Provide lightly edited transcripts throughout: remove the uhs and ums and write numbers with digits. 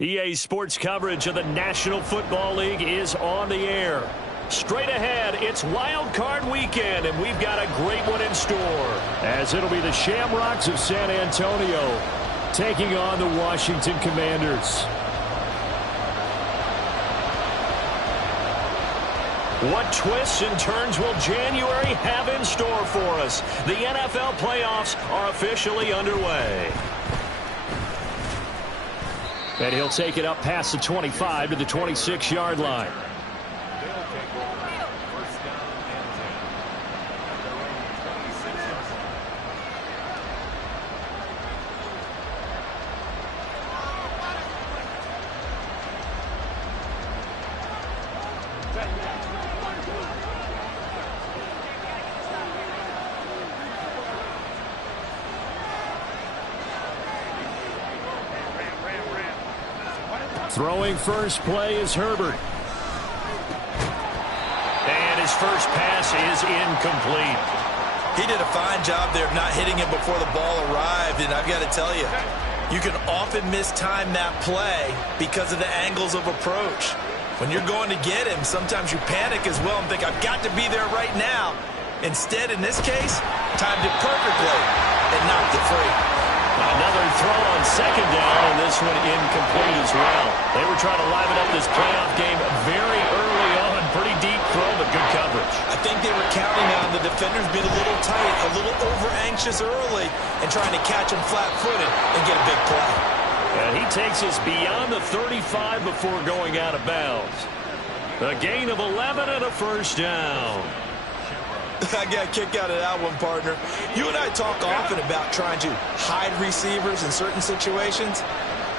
EA Sports coverage of the National Football League is on the air. Straight ahead, it's Wild Card Weekend, and we've got a great one in store, as it'll be the Shamrocks of San Antonio taking on the Washington Commanders. What twists and turns will January have in store for us? The NFL playoffs are officially underway. And he'll take it up past the 25 to the 26-yard line. Throwing first play is Herbert. And his first pass is incomplete. He did a fine job there of not hitting it before the ball arrived, and I've got to tell you, you can often mistime that play because of the angles of approach. When you're going to get him, sometimes you panic as well and think, I've got to be there right now. Instead, in this case, timed it perfectly and knocked it free. Another throw on second down, and this one incomplete as well. They were trying to liven up this playoff game very early on. Pretty deep throw, but good coverage. I think they were counting on the defenders being a little tight, a little over-anxious early, and trying to catch him flat-footed and get a big play. And he takes us beyond the 35 before going out of bounds. A gain of 11 and a first down. I got a kick out of that one, partner. You and I talk often about trying to hide receivers in certain situations,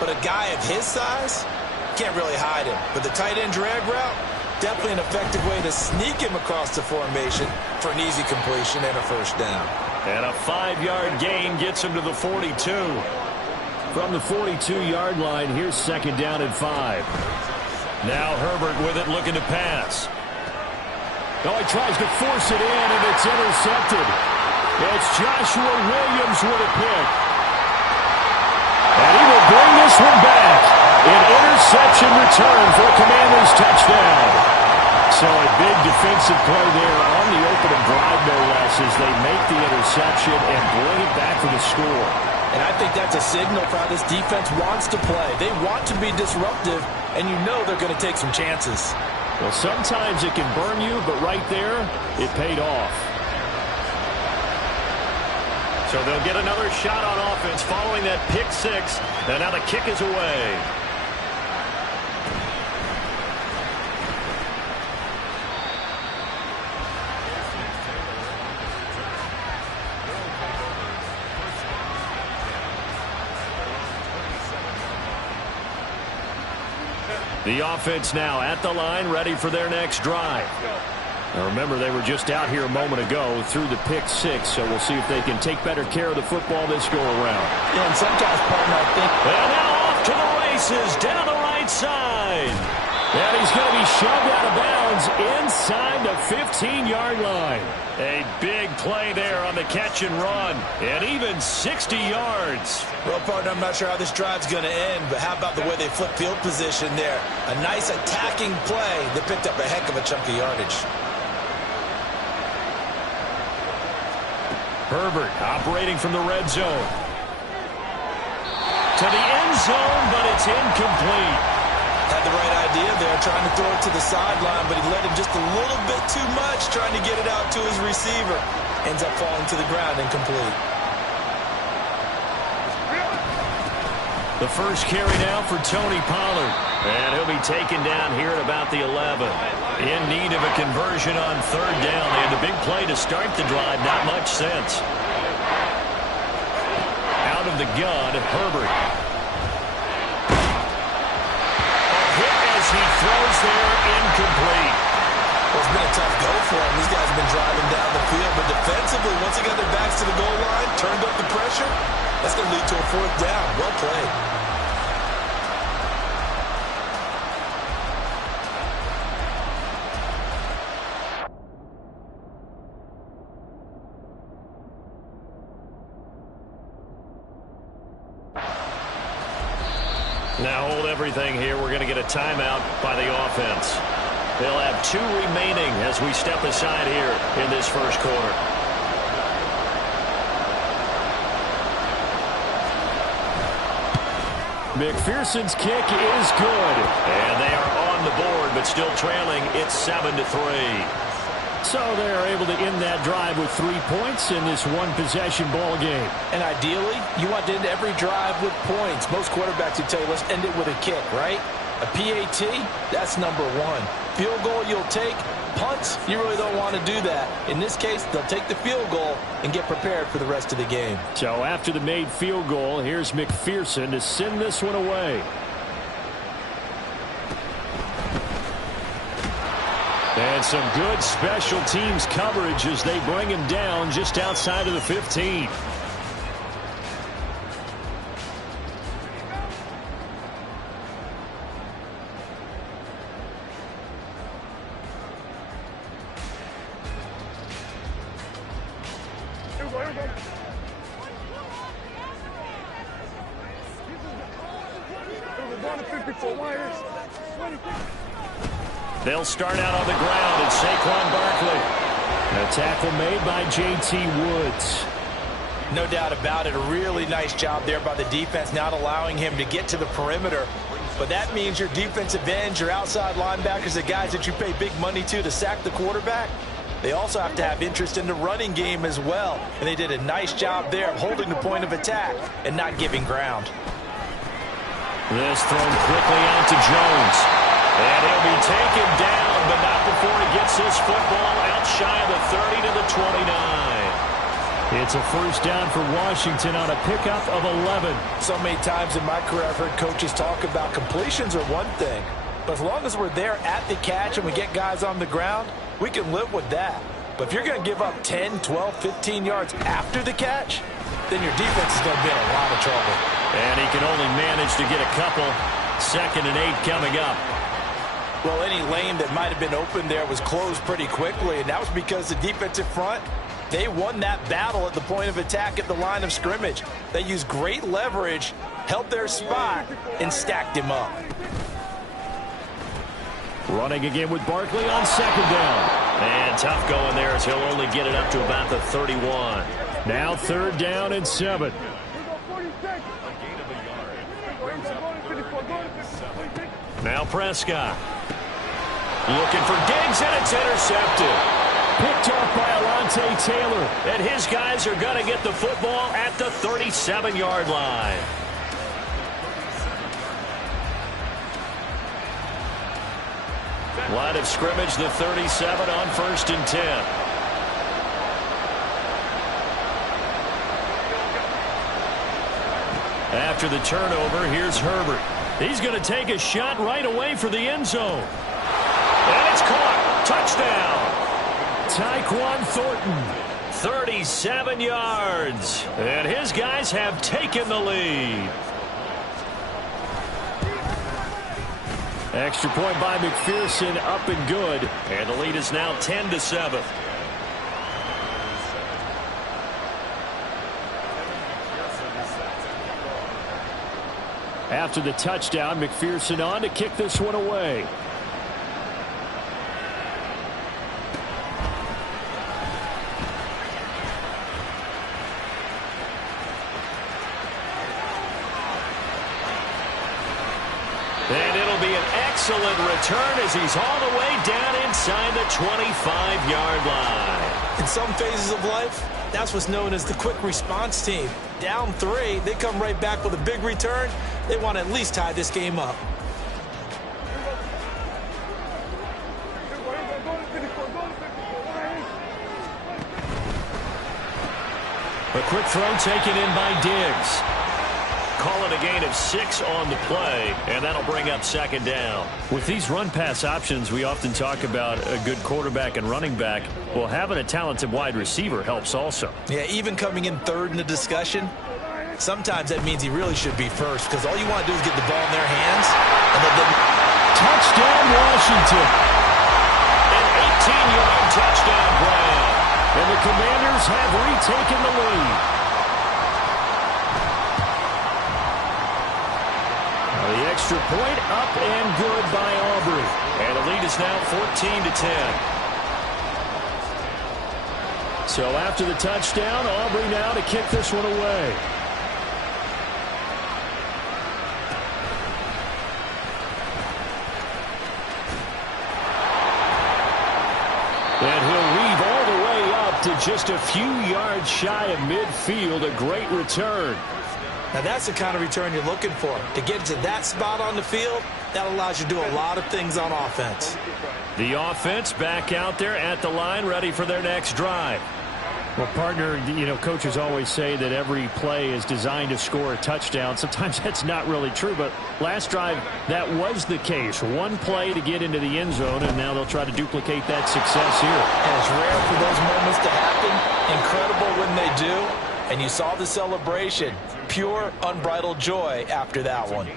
but a guy of his size can't really hide him. But the tight end drag route, definitely an effective way to sneak him across the formation for an easy completion and a first down. And a 5-yard gain gets him to the 42. From the 42-yard line, here's second down and 5. Now Herbert with it, looking to pass. Oh, he tries to force it in, and it's intercepted. It's Joshua Williams with a pick. And he will bring this one back. An interception return for a Commanders touchdown. So a big defensive play there on the opening drive, no less, as they make the interception and bring it back for the score. And I think that's a signal for how this defense wants to play. They want to be disruptive, and you know they're going to take some chances. Well, sometimes it can burn you, but right there, it paid off. So they'll get another shot on offense following that pick six, and now the kick is away. The offense now at the line, ready for their next drive. Now remember, they were just out here a moment ago through the pick six, so we'll see if they can take better care of the football this go-around. Yeah, and sometimes, partner, I think... And now off to the races, down the right side. And he's going to be shoved out of bounds inside the 15-yard line. A big play there on the catch and run, and even 60 yards. Well, partner, I'm not sure how this drive's going to end, but how about the way they flip field position there? A nice attacking play that picked up a heck of a chunk of yardage. Herbert operating from the red zone. To the end zone, but it's incomplete. Had the right idea there, trying to throw it to the sideline, but he led him just a little bit too much, trying to get it out to his receiver. Ends up falling to the ground, incomplete. The first carry now for Tony Pollard. And he'll be taken down here at about the 11. In need of a conversion on third down. They had a big play to start the drive, not much sense. Out of the gun, Herbert. He throws there, incomplete. Well, it's been a tough go for him. These guys have been driving down the field, but defensively, once they got their backs to the goal line, turned up the pressure, that's going to lead to a fourth down. Well played. Now hold everything here. We're going to get a timeout by the offense. They'll have 2 remaining as we step aside here in this first quarter. McPherson's kick is good. And they are on the board, but still trailing. It's 7-3. So they're able to end that drive with 3 points in this one-possession ball game. And ideally, you want to end every drive with points. Most quarterbacks would tell you, let's end it with a kick, right? A PAT, that's number 1. Field goal you'll take. Punts, you really don't want to do that. In this case, they'll take the field goal and get prepared for the rest of the game. So after the made field goal, here's McPherson to send this one away. And some good special teams coverage as they bring him down just outside of the 15. They'll start out on the ground, and Saquon Barkley. A tackle made by J.T. Woods. No doubt about it. A really nice job there by the defense, not allowing him to get to the perimeter. But that means your defensive ends, your outside linebackers, the guys that you pay big money to sack the quarterback, they also have to have interest in the running game as well. And they did a nice job there of holding the point of attack and not giving ground. This thrown quickly out to Jones. And he'll be taken down, but not before he gets this football out shy of the 30 to the 29. It's a first down for Washington on a pickup of 11. So many times in my career I've heard coaches talk about completions are one thing. But as long as we're there at the catch and we get guys on the ground, we can live with that. But if you're going to give up 10, 12, 15 yards after the catch, then your defense is going to be in a lot of trouble. And he can only manage to get a couple. 2nd and 8 coming up. Well, any lane that might have been open there was closed pretty quickly, and that was because the defensive front, they won that battle at the point of attack at the line of scrimmage. They used great leverage, held their spot, and stacked him up. Running again with Barkley on 2nd down. And tough going there as he'll only get it up to about the 31. Now 3rd down and 7. Now Prescott. Looking for Diggs, and it's intercepted. Picked off by Alontae Taylor. And his guys are going to get the football at the 37-yard line. Line of scrimmage, the 37 on 1st and 10. After the turnover, here's Herbert. He's going to take a shot right away for the end zone. And it's caught. Touchdown. Tyquan Thornton, 37 yards. And his guys have taken the lead. Extra point by McPherson, up and good. And the lead is now 10-7. After the touchdown, McPherson on to kick this one away. And it'll be an excellent return as he's all the way down inside the 25-yard line. In some phases of life, that's what's known as the quick response team. Down 3, they come right back with a big return. They want to at least tie this game up. A quick throw taken in by Diggs. Call it a gain of 6 on the play, and that'll bring up 2nd down. With these run-pass options, we often talk about a good quarterback and running back. Well, having a talented wide receiver helps also. Yeah, even coming in 3rd in the discussion, sometimes that means he really should be first, because all you want to do is get the ball in their hands. And then touchdown, Washington. An 18-yard touchdown grab. And the Commanders have retaken the lead. The extra point up and good by Aubrey. And the lead is now 14-10. So after the touchdown, Aubrey now to kick this one away. And he'll weave all the way up to just a few yards shy of midfield. A great return. Now that's the kind of return you're looking for. To get to that spot on the field, that allows you to do a lot of things on offense. The offense back out there at the line, ready for their next drive. Well, partner, you know, coaches always say that every play is designed to score a touchdown. Sometimes that's not really true, but last drive, that was the case. One play to get into the end zone, and now they'll try to duplicate that success here. And it's rare for those moments to happen. Incredible when they do. And you saw the celebration. Pure, unbridled joy after that one.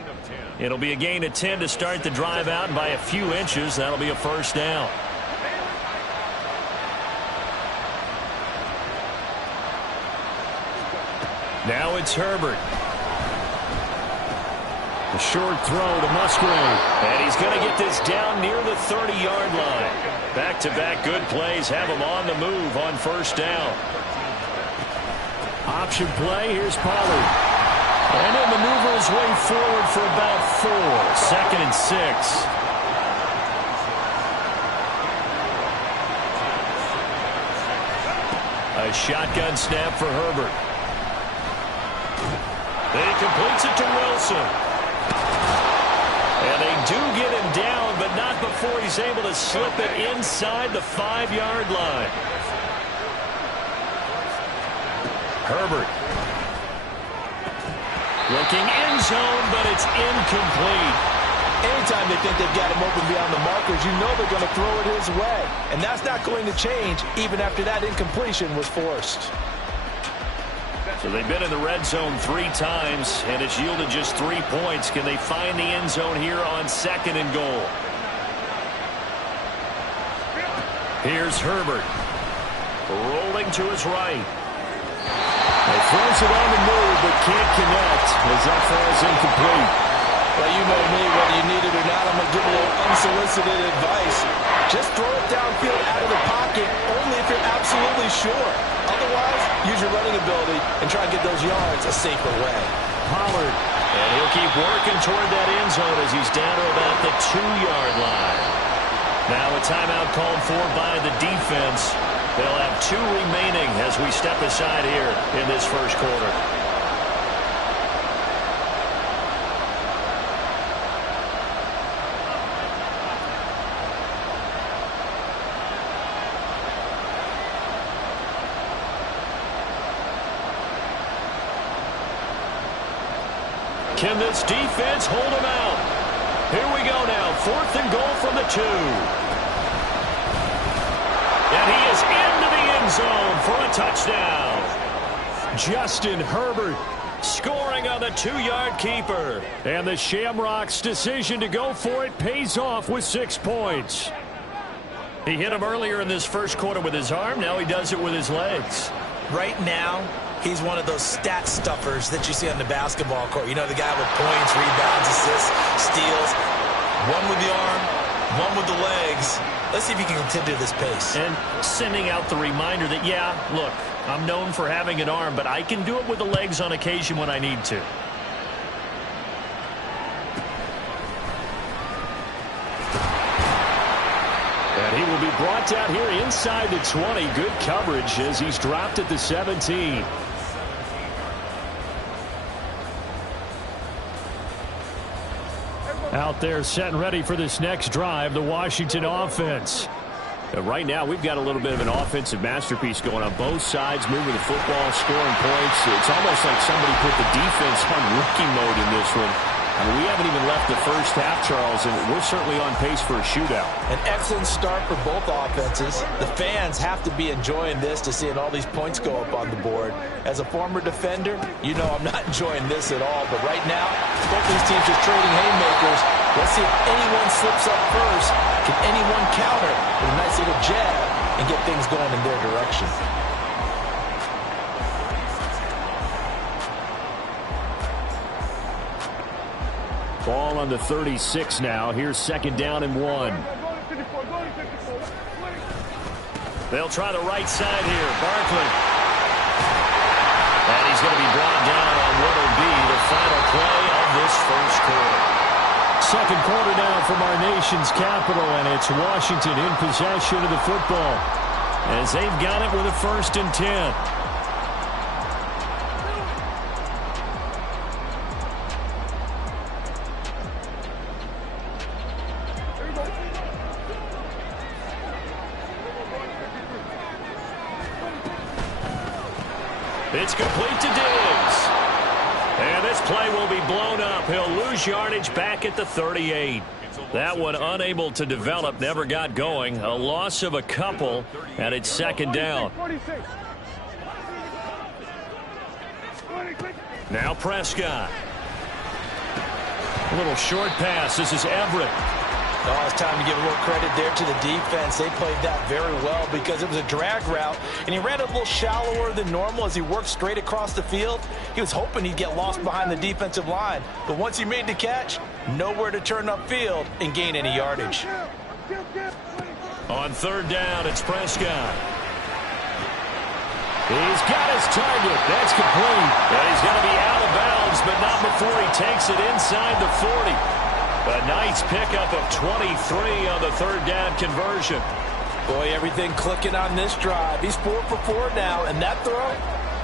It'll be a gain of 10 to start the drive out, and by a few inches, that'll be a first down. Now it's Herbert. A short throw to Musgrave. And he's going to get this down near the 30-yard line. Back-to-back good plays have him on the move on first down. Option play. Here's Pollard. And he'll maneuver his way forward for about 4. Second and 6. A shotgun snap for Herbert. He completes it to Wilson. And they do get him down, but not before he's able to slip it inside the 5-yard line. Herbert. Looking end zone, but it's incomplete. Anytime they think they've got him open beyond the markers, you know they're going to throw it his way. And that's not going to change even after that incompletion was forced. So they've been in the red zone 3 times, and it's yielded just 3 points. Can they find the end zone here on second and goal? Here's Herbert. Rolling to his right. He throws it on the move, but can't connect as that falls incomplete. Well, you know me, whether you need it or not, I'm going to give a little unsolicited advice. Just throw it downfield out of the pocket, only if you're absolutely sure. Otherwise, use your running ability and try and get those yards a safer way. Pollard, and he'll keep working toward that end zone as he's down to about the 2-yard line. Now a timeout called for by the defense. They'll have 2 remaining as we step aside here in this first quarter. Can this defense hold him out? Here we go now. 4th and goal from the 2. And he is into the end zone for a touchdown. Justin Herbert scoring on the 2-yard keeper. And the Shamrocks' decision to go for it pays off with 6 points. He hit him earlier in this first quarter with his arm. Now he does it with his legs. Right now, he's one of those stat stuffers that you see on the basketball court. You know, the guy with points, rebounds, assists, steals. One with the arm, one with the legs. Let's see if he can continue this pace. And sending out the reminder that, yeah, look, I'm known for having an arm, but I can do it with the legs on occasion when I need to. And he will be brought down here inside the 20. Good coverage as he's dropped at the 17. Out there set and ready for this next drive, the Washington offense. Right now, we've got a little bit of an offensive masterpiece going on both sides, moving the football, scoring points. It's almost like somebody put the defense on rookie mode in this one. I mean, we haven't even left the first half, Charles, and we're certainly on pace for a shootout. An excellent start for both offenses. The fans have to be enjoying this to seeing all these points go up on the board. As a former defender, you know I'm not enjoying this at all. But right now, both these teams just trading haymakers. Let's see if anyone slips up first. Can anyone counter with a nice little jab and get things going in their direction? Ball on the 36 now. Here's second down and 1. They'll try the right side here. Barkley. And he's going to be brought down on what will be the final play of this first quarter. Second quarter now from our nation's capital, and it's Washington in possession of the football as they've got it with a 1st and 10. It's complete to Diggs. And this play will be blown up. He'll lose yardage back at the 38. That one unable to develop, never got going. A loss of a couple, and it's second down. Now Prescott. A little short pass. This is Everett. Oh, it's time to give a little credit there to the defense. They played that very well because it was a drag route, and he ran a little shallower than normal as he worked straight across the field. He was hoping he'd get lost behind the defensive line, but once he made the catch, nowhere to turn upfield and gain any yardage. On third down, it's Prescott. He's got his target. That's complete. And he's going to be out of bounds, but not before he takes it inside the 40. A nice pickup of 23 on the third down conversion. Boy, everything clicking on this drive. He's 4 for 4 now, and that throw,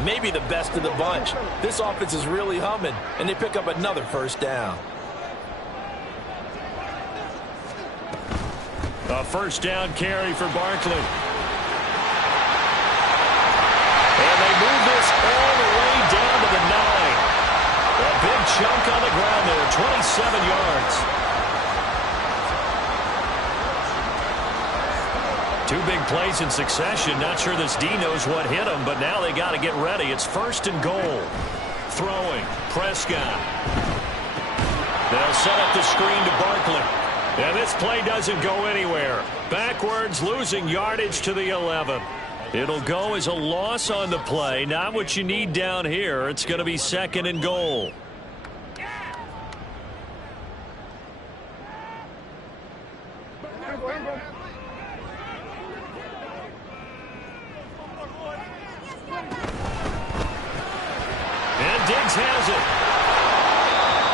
maybe the best of the bunch. This offense is really humming, and they pick up another first down. A first down carry for Barkley. And they move this all the way down to the 9. A big chunk on the ground there, 27 yards. 2 big plays in succession. Not sure this D knows what hit him, but now they got to get ready. It's 1st and goal. Throwing, Prescott. They'll set up the screen to Barkley. And this play doesn't go anywhere. Backwards, losing yardage to the 11. It'll go as a loss on the play. Not what you need down here. It's going to be 2nd and goal. And Diggs has it.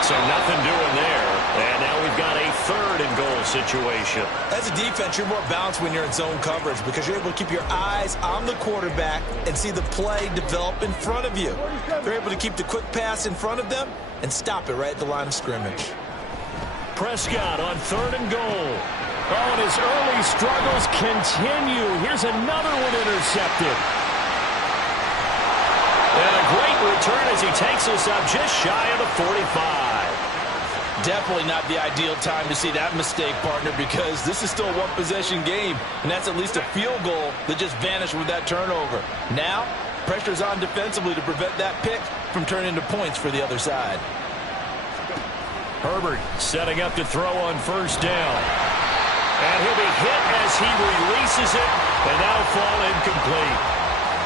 So nothing doing there. And now we've got a 3rd and goal situation. As a defense, you're more balanced when you're in zone coverage because you're able to keep your eyes on the quarterback and see the play develop in front of you. They're able to keep the quick pass in front of them and stop it right at the line of scrimmage. Prescott on 3rd and goal. Oh, and his early struggles continue. Here's another one intercepted. And a great return as he takes us up just shy of the 45. Definitely not the ideal time to see that mistake, partner, because this is still a one-possession game, and that's at least a field goal that just vanished with that turnover. Now, pressure's on defensively to prevent that pick from turning into points for the other side. Herbert setting up to throw on 1st down. And he'll be hit as he releases it, and that'll fall incomplete.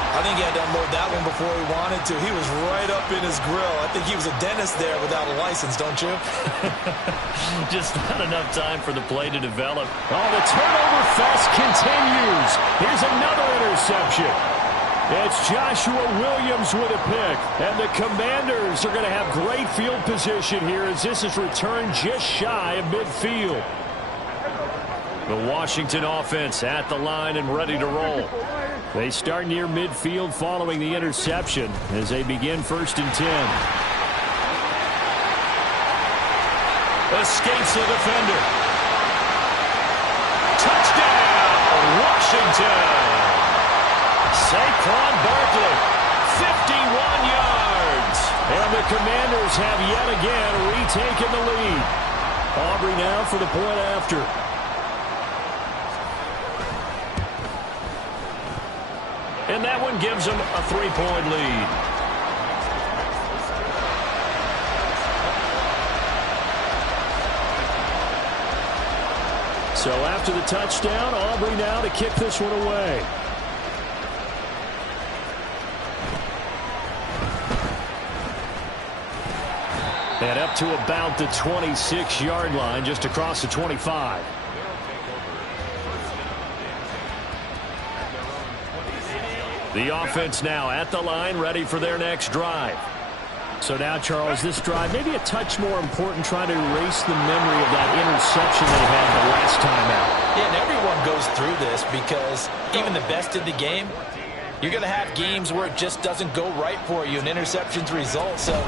I think he had to unload that one before he wanted to. He was right up in his grill. I think he was a dentist there without a license, don't you? Just not enough time for the play to develop. Oh, the turnover fest continues. Here's another interception. It's Joshua Williams with a pick. And the Commanders are going to have great field position here as this is returned just shy of midfield. The Washington offense at the line and ready to roll. They start near midfield following the interception as they begin 1st and 10. Escapes the defender. Touchdown, Washington. Saquon Barkley, 51 yards. And the Commanders have yet again retaken the lead. Aubrey now for the point after. And that one gives them a 3-point lead. So after the touchdown, Aubrey now to kick this one away. And up to about the 26-yard line, just across the 25. The offense now at the line, ready for their next drive. So now, Charles, this drive maybe a touch more important, trying to erase the memory of that interception they had the last time out. Yeah, and everyone goes through this because even the best in the game, you're going to have games where it just doesn't go right for you and interceptions result. So,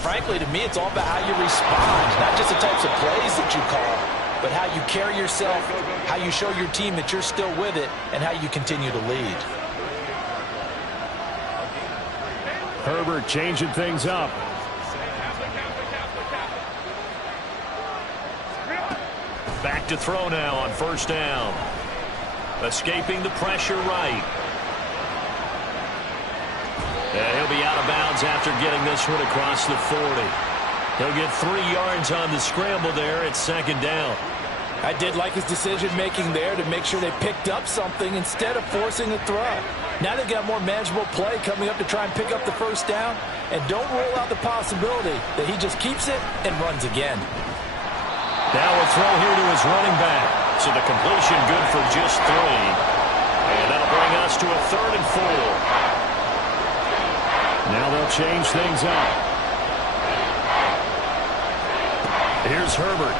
frankly, to me, it's all about how you respond, not just the types of plays that you call, but how you carry yourself, how you show your team that you're still with it, and how you continue to lead. Herbert changing things up. Back to throw now on first down. Escaping the pressure right. He'll be out of bounds after getting this one across the 40. He'll get 3 yards on the scramble there at second down. I did like his decision-making there to make sure they picked up something instead of forcing a throw. Now they've got more manageable play coming up to try and pick up the first down, and don't rule out the possibility that he just keeps it and runs again. Now a throw here to his running back. So the completion good for just 3. And that'll bring us to a 3rd and 4. Now they'll change things up. Here's Herbert.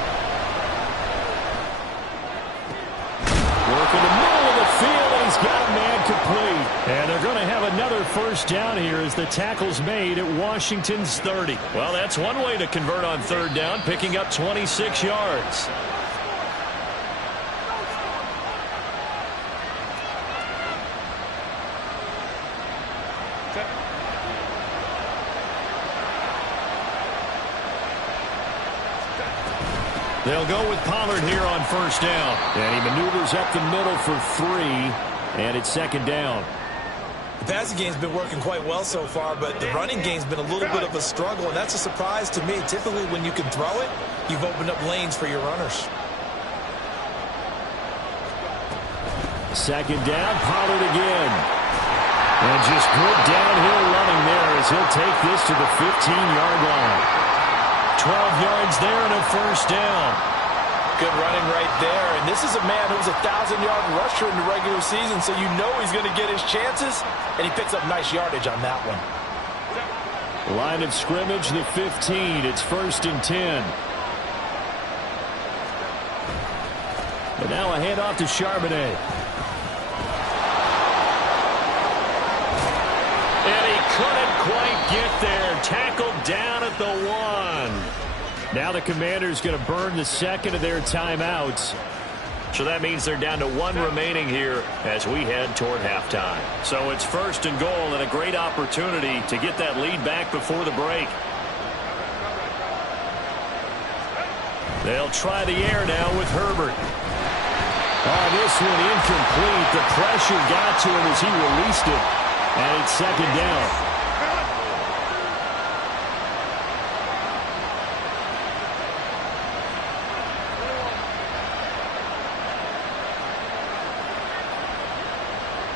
Work in the middle of the field, and he's got a man complete. And they're going to have another first down here as the tackle's made at Washington's 30. Well, that's one way to convert on 3rd down, picking up 26 yards. They'll go with Pollard here on first down. And he maneuvers up the middle for 3. And it's second down. The passing game's been working quite well so far, but the running game's been a little bit of a struggle, and that's a surprise to me. Typically, when you can throw it, you've opened up lanes for your runners. Second down, Pollard again. And just good downhill running there as he'll take this to the 15-yard line. 12 yards there and a first down. Good running right there. And this is a man who's a 1,000-yard rusher in the regular season, so you know he's going to get his chances, and he picks up nice yardage on that one. Line of scrimmage, the 15. It's 1st and 10. But now a handoff to Charbonnet. And he couldn't quite get there. Tackled down at the 1. Now the Commanders going to burn the second of their timeouts. So that means they're down to 1 remaining here as we head toward halftime. So it's 1st and goal and a great opportunity to get that lead back before the break. They'll try the air now with Herbert. Oh, this one incomplete. The pressure got to him as he released it. And it's second down.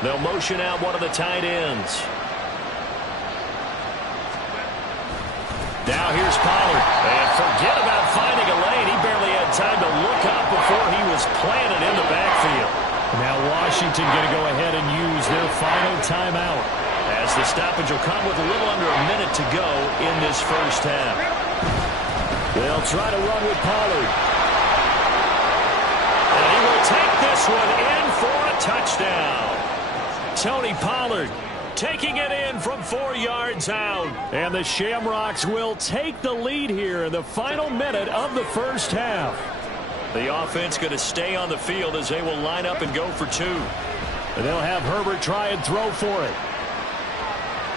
They'll motion out one of the tight ends. Now here's Pollard. And forget about finding a lane. He barely had time to look up before he was planted in the backfield. Now Washington going to go ahead and use their final timeout, as the stoppage will come with a little under a minute to go in this first half. They'll try to run with Pollard. And he will take this one in for a touchdown. Tony Pollard taking it in from 4 yards out. And the Shamrocks will take the lead here in the final minute of the first half. The offense going to stay on the field as they will line up and go for 2. And they'll have Herbert try and throw for it.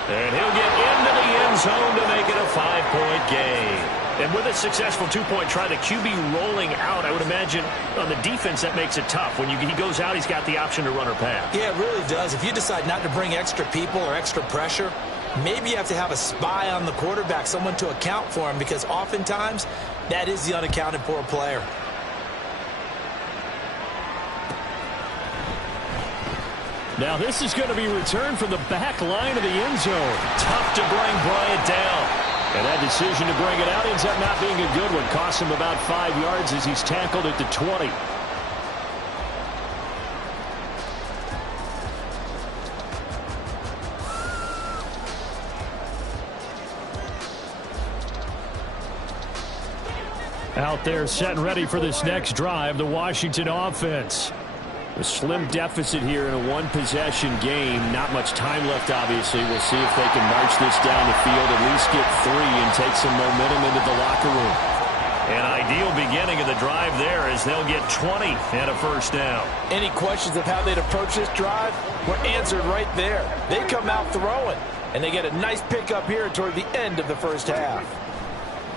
And he'll get into the end zone to make it a 5-point game. And with a successful 2-point try, the QB rolling out, I would imagine on the defense that makes it tough. When he goes out, he's got the option to run or pass. Yeah, it really does. If you decide not to bring extra people or extra pressure, maybe you have to have a spy on the quarterback, someone to account for him, because oftentimes that is the unaccounted for player. Now this is going to be returned from the back line of the end zone. Tough to bring Bryant down. And that decision to bring it out ends up not being a good one. Costs him about 5 yards as he's tackled at the 20. Out there set and ready for this next drive, the Washington offense. A slim deficit here in a one-possession game. Not much time left, obviously. We'll see if they can march this down the field, at least get 3 and take some momentum into the locker room. An ideal beginning of the drive there as they'll get 20 and a first down. Any questions of how they'd approach this drive were answered right there. They come out throwing, and they get a nice pickup here toward the end of the first half.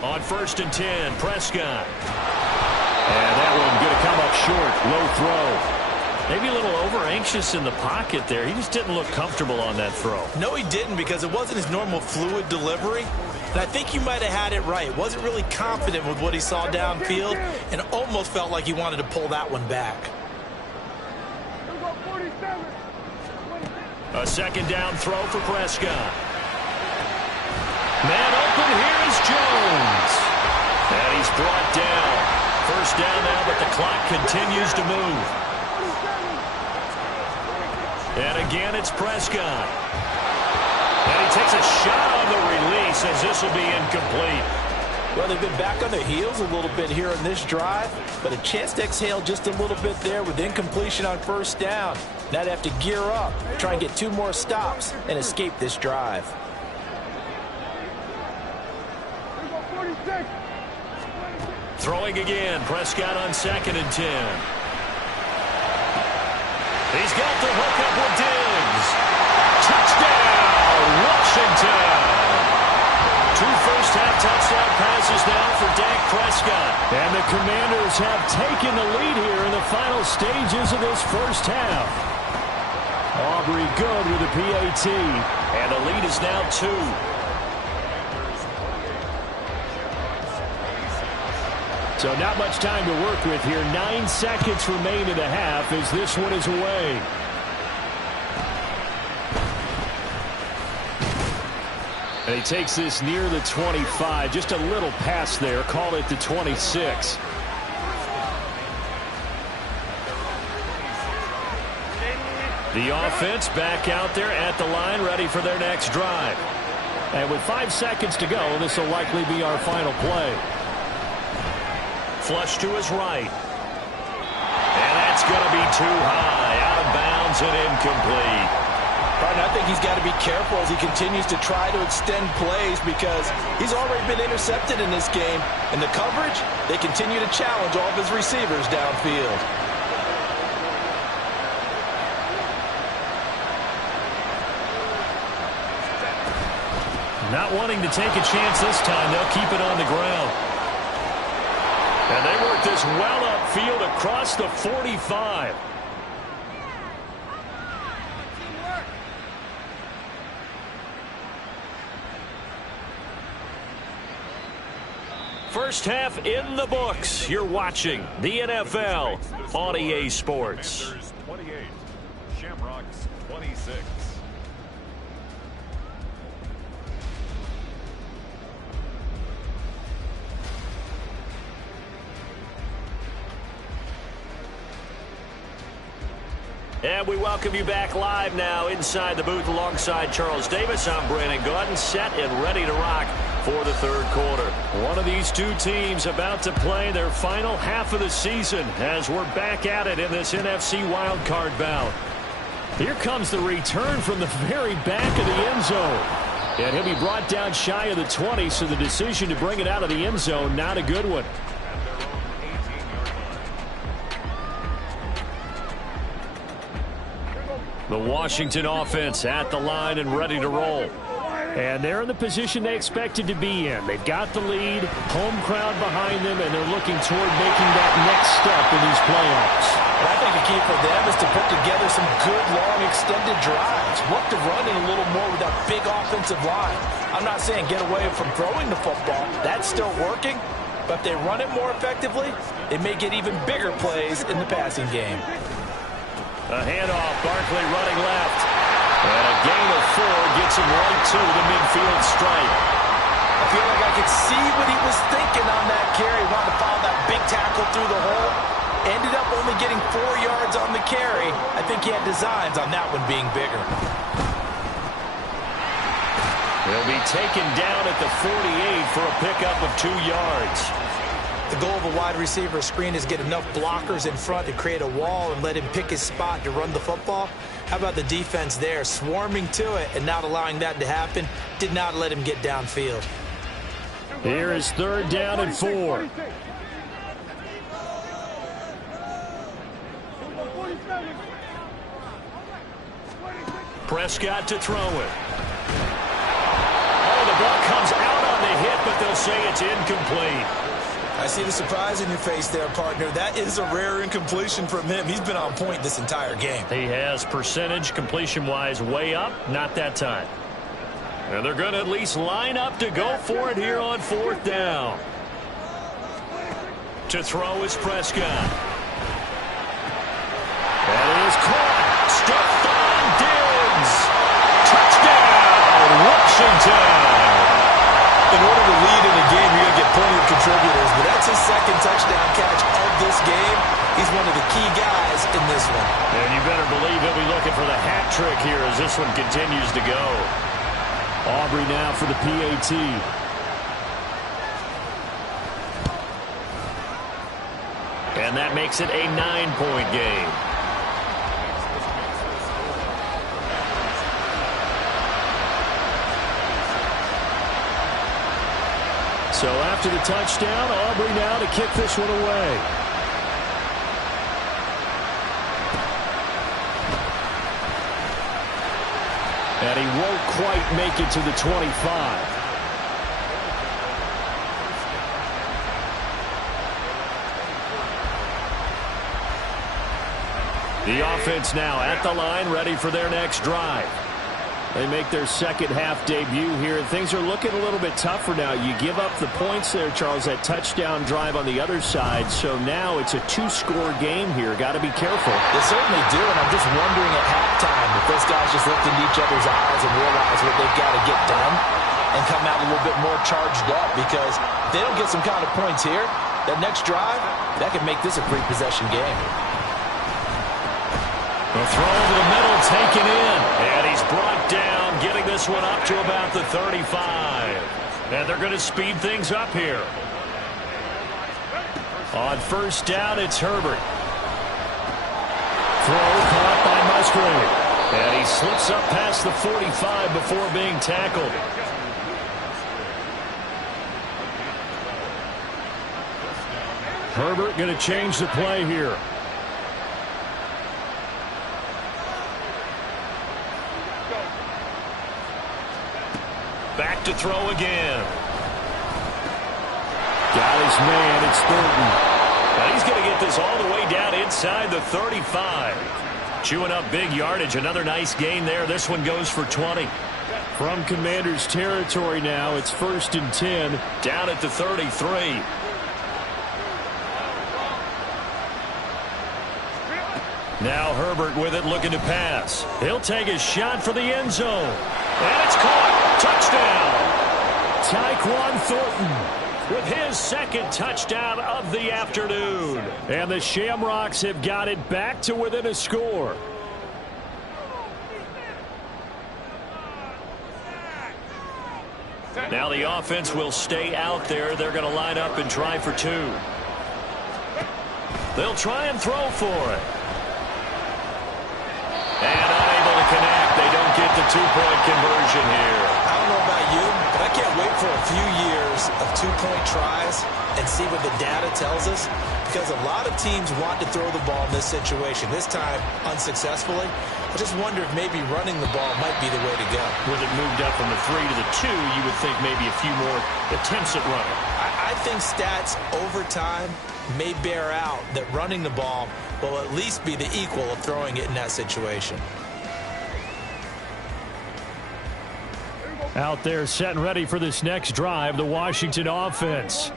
On 1st and 10, Prescott. And that one going to come up short. Low throw. Maybe a little over-anxious in the pocket there. He just didn't look comfortable on that throw. No, he didn't, because it wasn't his normal fluid delivery. And I think you might have had it right. Wasn't really confident with what he saw downfield and almost felt like he wanted to pull that one back. A second down throw for Prescott. Man open, here is Jones. And he's brought down. First down now, but the clock continues to move. And again, it's Prescott. And he takes a shot on the release as this will be incomplete. Well, they've been back on their heels a little bit here in this drive, but a chance to exhale just a little bit there with incompletion on first down. Now they have to gear up, try and get 2 more stops, and escape this drive. Throwing again, Prescott on 2nd and 10. He's got the hook up with Diggs. Touchdown, Washington. 2 first-half touchdown passes now for Dak Prescott. And the Commanders have taken the lead here in the final stages of this first half. Aubrey good with the PAT. And the lead is now 2. So not much time to work with here. 9 seconds remain in the half as this one is away. And he takes this near the 25. Just a little pass there. Call it the 26. The offense back out there at the line, ready for their next drive. And with 5 seconds to go, this will likely be our final play. Flush to his right. And that's going to be too high. Out of bounds and incomplete. Right, I think he's got to be careful as he continues to try to extend plays because he's already been intercepted in this game. And the coverage, they continue to challenge all of his receivers downfield. Not wanting to take a chance this time. They'll keep it on the ground. And they work this well upfield across the 45. First half in the books. You're watching the NFL on EA Sports. 28, Shamrocks 26. And we welcome you back live now inside the booth alongside Charles Davis. I'm Brandon Gaudin, set and ready to rock for the third quarter. One of these 2 teams about to play their final half of the season as we're back at it in this NFC wildcard bout. Here comes the return from the very back of the end zone. And he'll be brought down shy of the 20, so the decision to bring it out of the end zone, not a good one. The Washington offense at the line and ready to roll. And they're in the position they expected to be in. They've got the lead, home crowd behind them, and they're looking toward making that next step in these playoffs. I think the key for them is to put together some good, long, extended drives. Work to run it a little more with that big offensive line. I'm not saying get away from throwing the football. That's still working. But if they run it more effectively, they may get even bigger plays in the passing game. A handoff, Barkley running left. And a gain of 4 gets him right to the midfield stripe. I feel like I could see what he was thinking on that carry. Wanted to follow that big tackle through the hole. Ended up only getting 4 yards on the carry. I think he had designs on that one being bigger. He'll be taken down at the 48 for a pickup of 2 yards. The goal of a wide receiver screen is get enough blockers in front to create a wall and let him pick his spot to run the football. How about the defense there, swarming to it and not allowing that to happen? Did not let him get downfield. Here is 3rd down and 4. Prescott to throw it. Oh, the ball comes out on the hit, but they'll say it's incomplete. I see the surprise in your face there, partner. That is a rare incompletion from him. He's been on point this entire game. He has percentage completion-wise way up, not that time. And they're going to at least line up to go for it here on 4th down. To throw is Prescott. That is caught. Stephon Diggs. Touchdown, Washington. In order to lead in a game, you're going to get plenty of contributors, but that's his 2nd touchdown catch of this game. He's one of the key guys in this one. And you better believe he'll be looking for the hat trick here as this one continues to go. Aubrey now for the PAT. And that makes it a 9-point game. So after the touchdown, Aubrey now to kick this one away. And he won't quite make it to the 25. The offense now at the line, ready for their next drive. They make their 2nd half debut here, and things are looking a little bit tougher now. You give up the points there, Charles, that touchdown drive on the other side. So now it's a 2-score game here. Got to be careful. They certainly do, and I'm just wondering at halftime if those guys just looked into each other's eyes and realize what they've got to get done and come out a little bit more charged up, because if they don't get some kind of points here, that next drive, that could make this a 3-possession game. The throw over the middle, taken in. And he's brought down, getting this one up to about the 35. And they're going to speed things up here. On 1st down, it's Herbert. Throw caught by Musgrave. And he slips up past the 45 before being tackled. Herbert going to change the play here. Back to throw again. Got his man. It's Thornton. Now he's going to get this all the way down inside the 35. Chewing up big yardage. Another nice gain there. This one goes for 20. From Commander's territory now, it's 1st and 10. Down at the 33. Now Herbert with it, looking to pass. He'll take a shot for the end zone. And it's caught. Touchdown. Tyquan Thornton with his 2nd touchdown of the afternoon. And the Shamrocks have got it back to within a score. Now the offense will stay out there. They're going to line up and try for 2. They'll try and throw for it. And unable to connect. They don't get the 2-point conversion here. I don't know about you, but I can't wait for a few years of 2-point tries and see what the data tells us, because a lot of teams want to throw the ball in this situation. This time, unsuccessfully. I just wonder if maybe running the ball might be the way to go. With it moved up from the 3 to the 2, you would think maybe a few more attempts at running. I think stats over time may bear out that running the ball will at least be the equal of throwing it in that situation. Out there set and ready for this next drive, the Washington offense.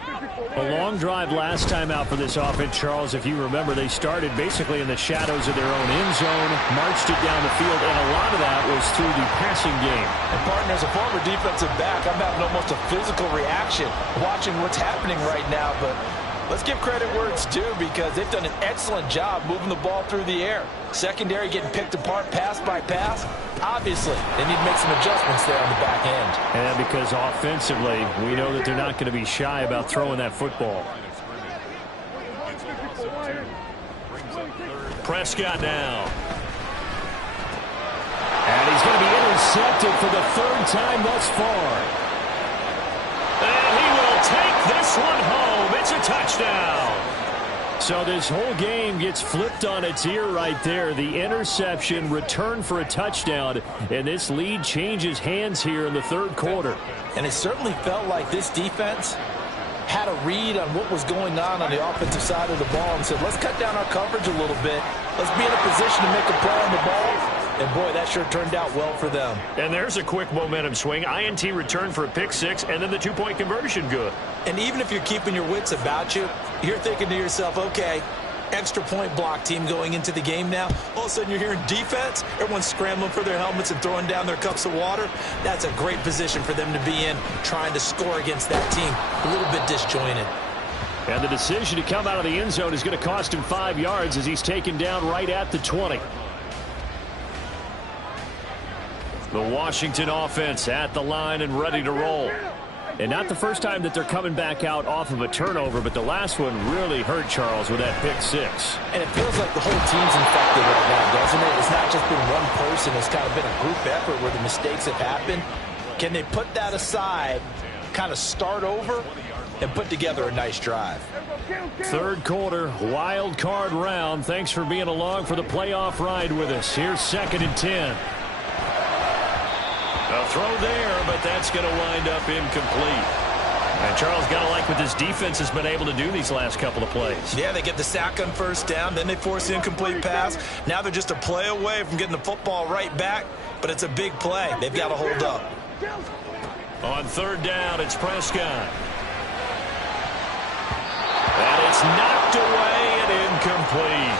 A long drive last time out for this offense, Charles. If you remember, they started basically in the shadows of their own end zone, marched it down the field, and a lot of that was through the passing game. And, partner, as a former defensive back, I'm having almost a physical reaction watching what's happening right now. But let's give credit where it's due because they've done an excellent job moving the ball through the air. Secondary getting picked apart pass by pass. Obviously, they need to make some adjustments there on the back end. And because offensively, we know that they're not going to be shy about throwing that football. Prescott now. And he's going to be intercepted for the third time thus far. And he will take this one home. It's a touchdown. So this whole game gets flipped on its ear right there. The interception, return for a touchdown, and this lead changes hands here in the third quarter. And it certainly felt like this defense had a read on what was going on the offensive side of the ball and said, let's cut down our coverage a little bit. Let's be in a position to make a play on the ball. And, boy, that sure turned out well for them. And there's a quick momentum swing. INT return for a pick six, and then the two-point conversion good. And even if you're keeping your wits about you, you're thinking to yourself, okay, extra point block team going into the game now. All of a sudden you're hearing defense. Everyone's scrambling for their helmets and throwing down their cups of water. That's a great position for them to be in, trying to score against that team. A little bit disjointed. And the decision to come out of the end zone is going to cost him 5 yards as he's taken down right at the 20. The Washington offense at the line and ready to roll. And not the first time that they're coming back out off of a turnover, but the last one really hurt Charles with that pick six. And it feels like the whole team's infected right now, doesn't it? It's not just been one person. It's kind of been a group effort where the mistakes have happened. Can they put that aside, kind of start over, and put together a nice drive? Third quarter, wild card round. Thanks for being along for the playoff ride with us. Here's 2nd and 10. A throw there, but that's going to wind up incomplete. And Charles, got to like what this defense has been able to do these last couple of plays. Yeah, they get the sack on first down, then they force the incomplete pass. Now they're just a play away from getting the football right back, but it's a big play. They've got to hold up. On third down, it's Prescott. And it's knocked away and incomplete.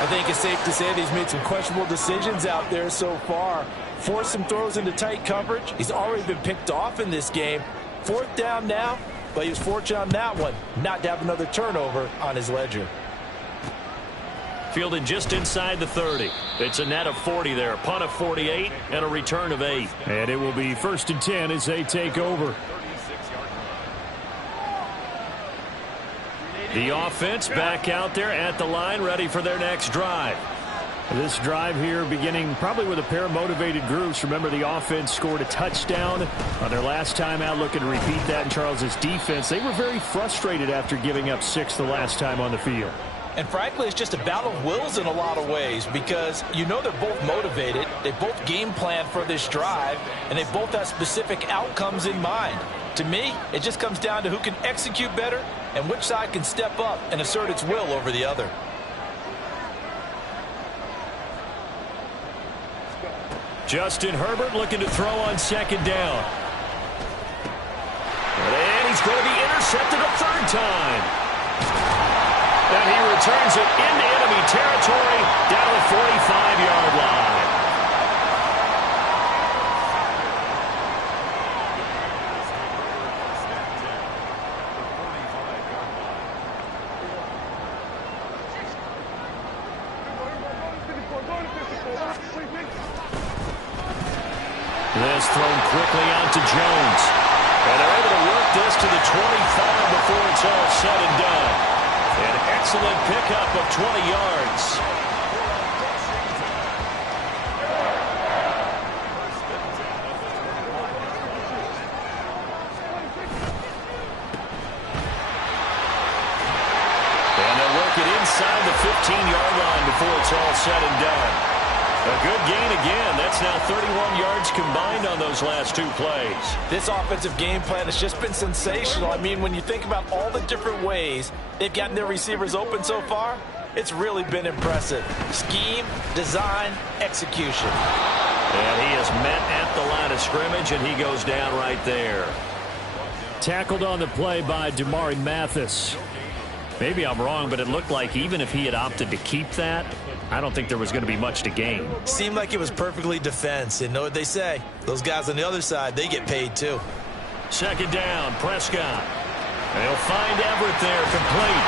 I think it's safe to say that he's made some questionable decisions out there so far. Forced some throws into tight coverage. He's already been picked off in this game. 4th down now, but he was fortunate on that one not to have another turnover on his ledger. Fielded just inside the 30. It's a net of 40 there. Punt of 48 and a return of 8. And it will be 1st and 10 as they take over. The offense back out there at the line, ready for their next drive. This drive here beginning probably with a pair of motivated groups. Remember, the offense scored a touchdown on their last time out, looking to repeat that in Charles's defense. They were very frustrated after giving up 6 the last time on the field. And frankly, it's just a battle of wills in a lot of ways because you know they're both motivated. They both game plan for this drive, and they both have specific outcomes in mind. To me, it just comes down to who can execute better and which side can step up and assert its will over the other. Justin Herbert looking to throw on 2nd down. And he's going to be intercepted a 3rd time. And he returns it into enemy territory down the 45-yard line. This thrown quickly out to Jones. And they're able to work this to the 25 before it's all said and done. An excellent pickup of 20 yards. And they'll work it inside the 15-yard line before it's all said and done. A good gain again. That's now 31 yards combined on those last 2 plays. This offensive game plan has just been sensational. I mean, when you think about all the different ways they've gotten their receivers open so far, it's really been impressive. Scheme, design, execution. And he is met at the line of scrimmage, and he goes down right there. Tackled on the play by Damari Mathis. Maybe I'm wrong, but it looked like even if he had opted to keep that, I don't think there was going to be much to gain. Seemed like it was perfectly defense. And know what they say? Those guys on the other side, they get paid too. Second down, Prescott. And he'll find Everett there, complete.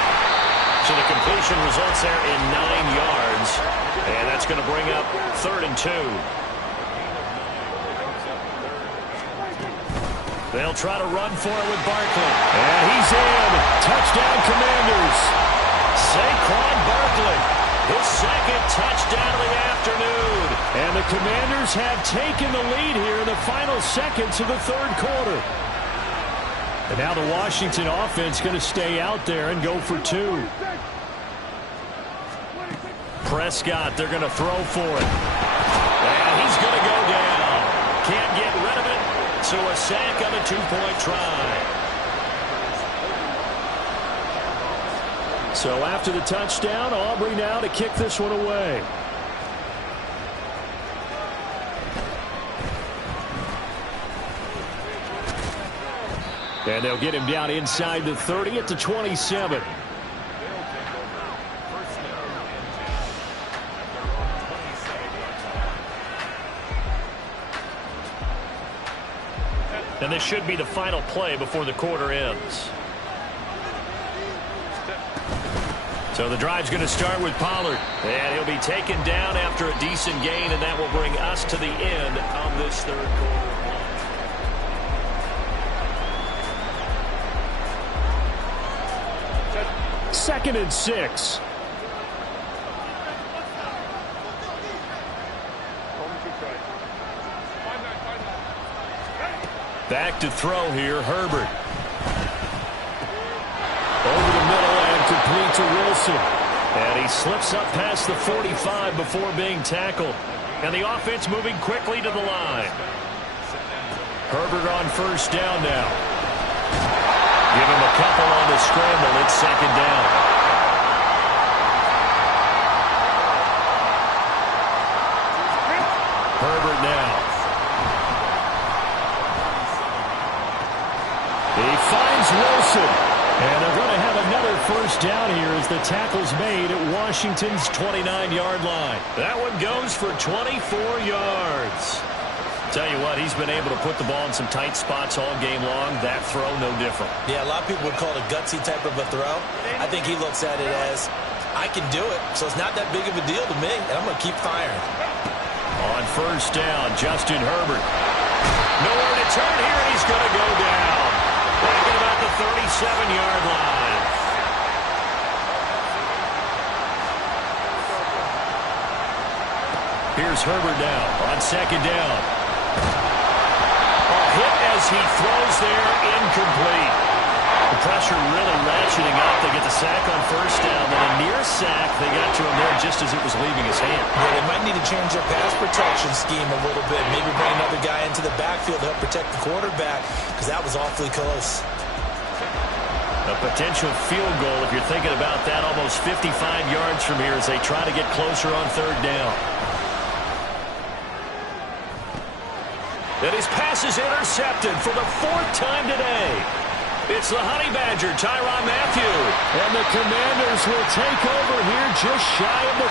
So the completion results there in 9 yards. And that's going to bring up 3rd and 2. They'll try to run for it with Barkley. And he's in. Touchdown, Commanders. Saquon Barkley, his 2nd touchdown of the afternoon. And the Commanders have taken the lead here in the final seconds of the 3rd quarter. And now the Washington offense going to stay out there and go for 2. Prescott, they're going to throw for it. And he's going to go down. Can't get rid of it. So a sack on a 2-point try. So after the touchdown, Aubrey now to kick this one away. And they'll get him down inside the 30 at the 27. And this should be the final play before the quarter ends. So the drive's going to start with Pollard. And he'll be taken down after a decent gain, and that will bring us to the end of this 3rd quarter. 2nd and 6. Back to throw here, Herbert. Over the middle and complete to Wilson. And he slips up past the 45 before being tackled. And the offense moving quickly to the line. Herbert on 1st down now. Give him a couple on the scramble. It's 2nd down. Herbert now. He finds Wilson. And they're going to have another 1st down here as the tackle's made at Washington's 29-yard line. That one goes for 24 yards. Tell you what, he's been able to put the ball in some tight spots all game long. That throw, no different. Yeah, a lot of people would call it a gutsy type of a throw. I think he looks at it as, I can do it, so it's not that big of a deal to me, and I'm going to keep firing. On 1st down, Justin Herbert. Nowhere to turn here, and he's going to go down. Back at about the 37-yard line. Here's Herbert now on 2nd down. A hit as he throws there, incomplete. The pressure really ratcheting up. They get the sack on 1st down, then a near sack. They got to him there just as it was leaving his hand. Yeah, they might need to change their pass protection scheme a little bit. Maybe bring another guy into the backfield to help protect the quarterback, because that was awfully close. A potential field goal, if you're thinking about that, almost 55 yards from here as they try to get closer on 3rd down. And his pass is intercepted for the 4th time today. It's the Honey Badger, Tyrann Mathieu. And the Commanders will take over here just shy of the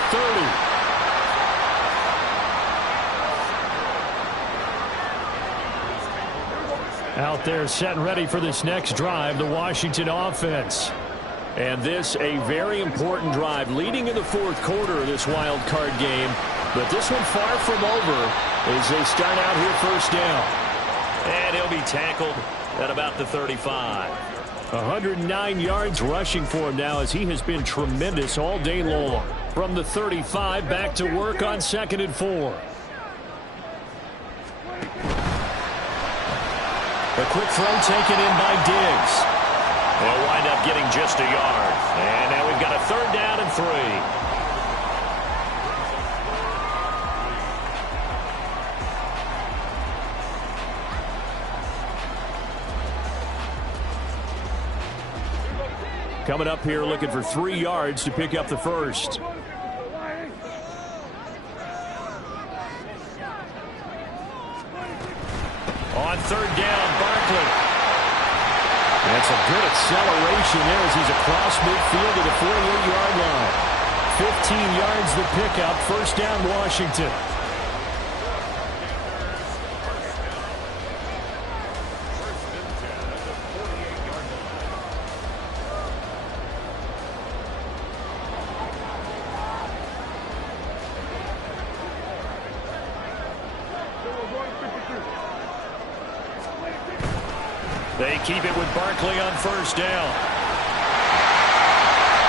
30. Out there set and ready for this next drive, the Washington offense. And this a very important drive leading in the 4th quarter of this wild card game. But this one far from over as they start out here 1st down. And he'll be tackled at about the 35. 109 yards rushing for him now as he has been tremendous all day long. From the 35 back to work on 2nd and 4. A quick throw taken in by Diggs. They'll wind up getting just a yard. And now we've got a 3rd down and 3. Coming up here looking for 3 yards to pick up the 1st. third down, Barkley. That's a good acceleration there as he's across midfield to the 48-yard line. 15 yards the pickup. First down, Washington. They keep it with Barkley on first down.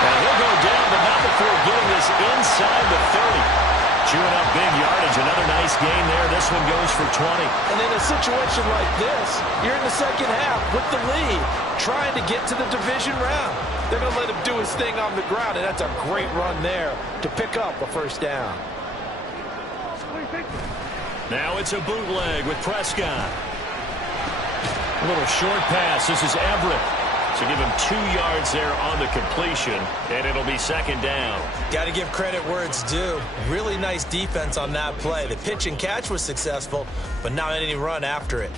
And he'll go down, but not before getting this inside the 30. Chewing up big yardage. Another nice gain there. This one goes for 20. And in a situation like this, you're in the second half with the lead, trying to get to the division round. They're going to let him do his thing on the ground, and that's a great run there to pick up a first down. Now it's a bootleg with Prescott. A little short pass. This is Everett. So give him 2 yards there on the completion, and it'll be second down. Got to give credit where it's due. Really nice defense on that play. The pitch and catch was successful, but not any run after it.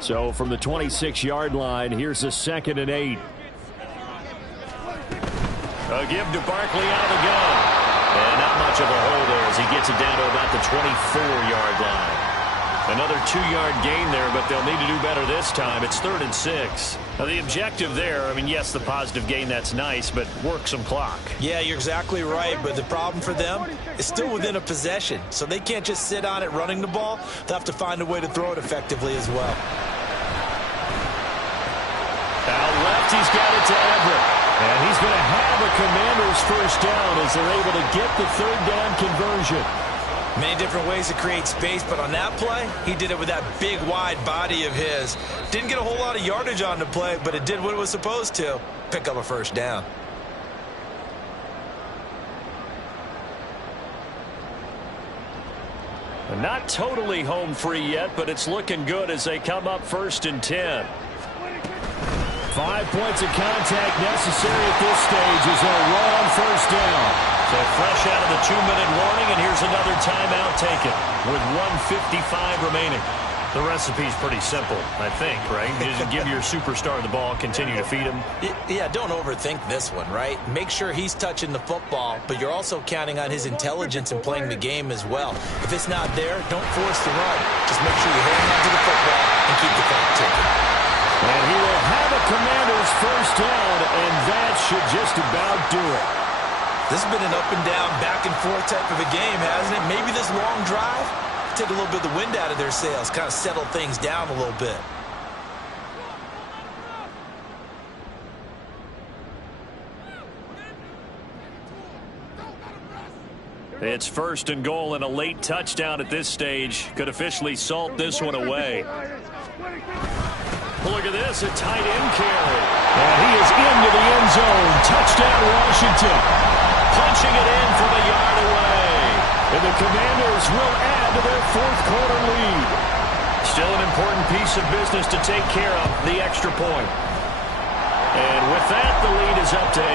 So from the 26-yard line, here's a 2nd and 8. A give to Barkley out of the gun. And not much of a hole there as he gets it down to about the 24-yard line. Another 2-yard gain there, but they'll need to do better this time. It's 3rd and 6. Now, the objective there, I mean, yes, the positive gain, that's nice, but work some clock. Yeah, you're exactly right, but the problem for them is still within a possession, so they can't just sit on it running the ball. They'll have to find a way to throw it effectively as well. Out left, he's got it to Everett. And he's going to have a Commanders first down as they're able to get the 3rd down conversion. Many different ways to create space, but on that play, he did it with that big, wide body of his. Didn't get a whole lot of yardage on the play, but it did what it was supposed to. Pick up a first down. Not totally home free yet, but it's looking good as they come up 1st and 10. 5 points of contact necessary at this stage as they'll roll on first down. So fresh out of the 2-minute warning, and here's another timeout taken with 1:55 remaining. The recipe's pretty simple, I think, right? Just give your superstar the ball, continue to feed him. Yeah, don't overthink this one, right? Make sure he's touching the football, but you're also counting on his intelligence in playing the game as well. If it's not there, don't force the run. Just make sure you hold on to the football and keep the clock ticking. And he will have a Commanders first down, and that should just about do it. This has been an up-and-down, back-and-forth type of a game, hasn't it? Maybe this long drive, take a little bit of the wind out of their sails, kind of settle things down a little bit. It's 1st and goal, and a late touchdown at this stage could officially salt this one away. Look at this, a tight end carry. And he is into the end zone. Touchdown, Washington. Punching it in from a yard away. And the Commanders will add to their 4th quarter lead. Still an important piece of business to take care of, the extra point. And with that, the lead is up to 8.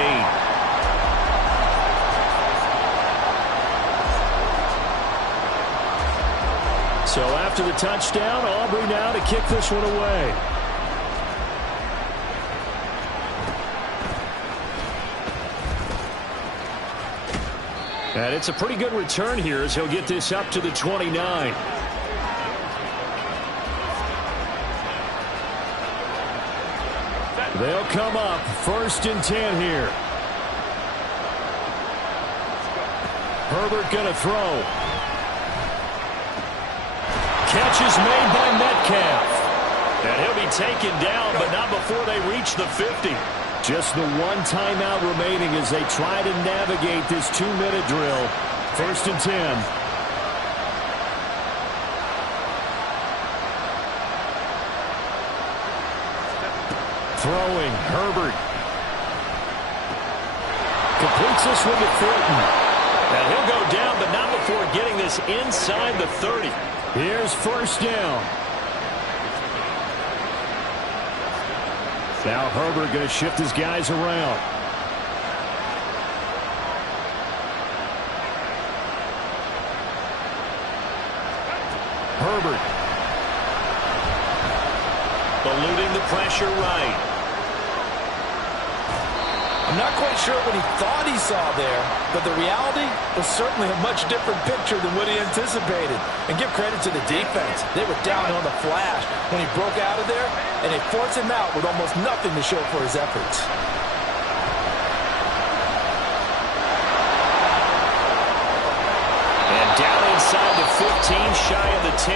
So after the touchdown, Aubrey now to kick this one away. And it's a pretty good return here as he'll get this up to the 29. They'll come up 1st and 10 here. Herbert going to throw. Catch is made by Metcalf. And he'll be taken down, but not before they reach the 50. Just the 1 timeout remaining as they try to navigate this 2-minute drill. 1st and 10. Throwing, Herbert. Completes this one to Thornton. And he'll go down, but not before getting this inside the 30. Here's first down. Now Herbert going to shift his guys around. Herbert eluding the pressure right. I'm not quite sure what he thought he saw there, but the reality was certainly a much different picture than what he anticipated. And give credit to the defense. They were down on the flash when he broke out of there, and they forced him out with almost nothing to show for his efforts. And down inside the 15, shy of the 10.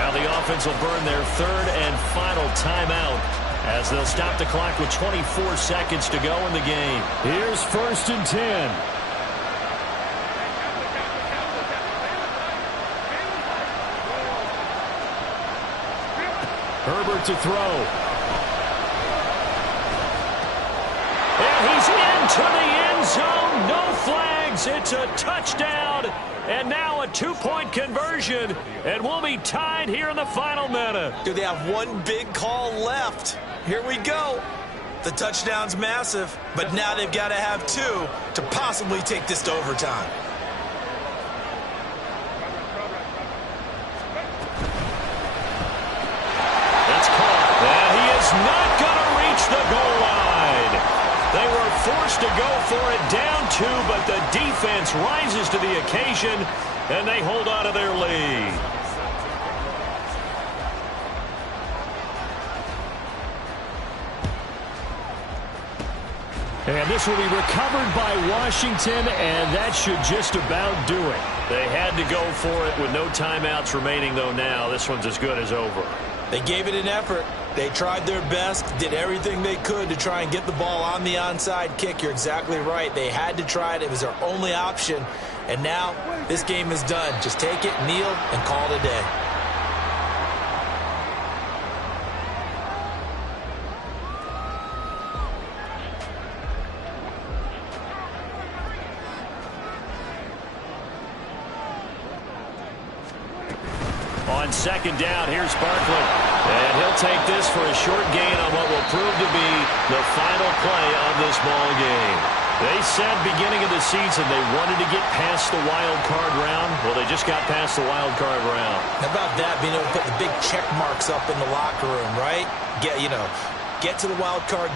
Now the offense will burn their third and final timeout, as they'll stop the clock with 24 seconds to go in the game. Here's 1st and 10. Herbert to throw. And he's into the end zone. No flags. It's a touchdown. And now a 2-point conversion. And we'll be tied here in the final minute. Do they have one big call left? Here we go. The touchdown's massive, but now they've got to have 2 to possibly take this to overtime. That's caught. And he is not going to reach the goal line. They were forced to go for it down 2, but the defense rises to the occasion, and they hold on to their lead. And this will be recovered by Washington, and that should just about do it. They had to go for it with no timeouts remaining, though now. This one's as good as over. They gave it an effort. They tried their best, did everything they could to try and get the ball on the onside kick. You're exactly right. They had to try it. It was their only option. And now this game is done. Just take it, kneel, and call it a day. On 2nd down, here's Barkley. And he'll take this for a short gain on what will prove to be the final play of this ball game. They said beginning of the season they wanted to get past the wild card round. Well, they just got past the wild card round. How about that, being able to put the big check marks up in the locker room, right? Get to the wild card.